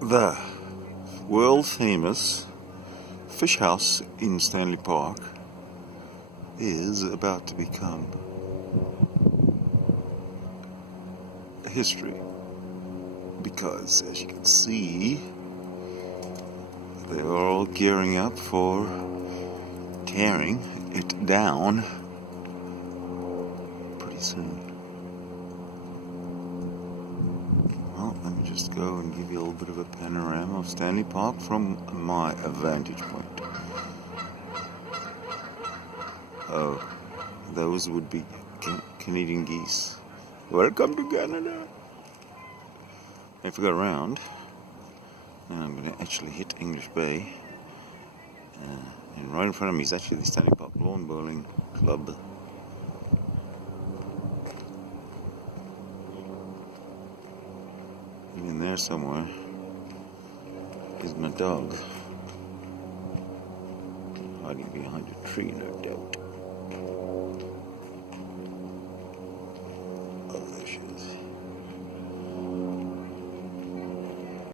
The world famous fish house in Stanley Park is about to become history, because as you can see, they are all gearing up for tearing it down pretty soon. Well, let me just go and give you a little bit of a panorama of Stanley Park from my vantage point. Oh, those would be Canadian geese. Welcome to Canada. If I go around, now I'm going to actually hit English Bay. And right in front of me is actually the Stanley Park Lawn Bowling Club. And in there somewhere is my dog, hiding behind a tree, no doubt.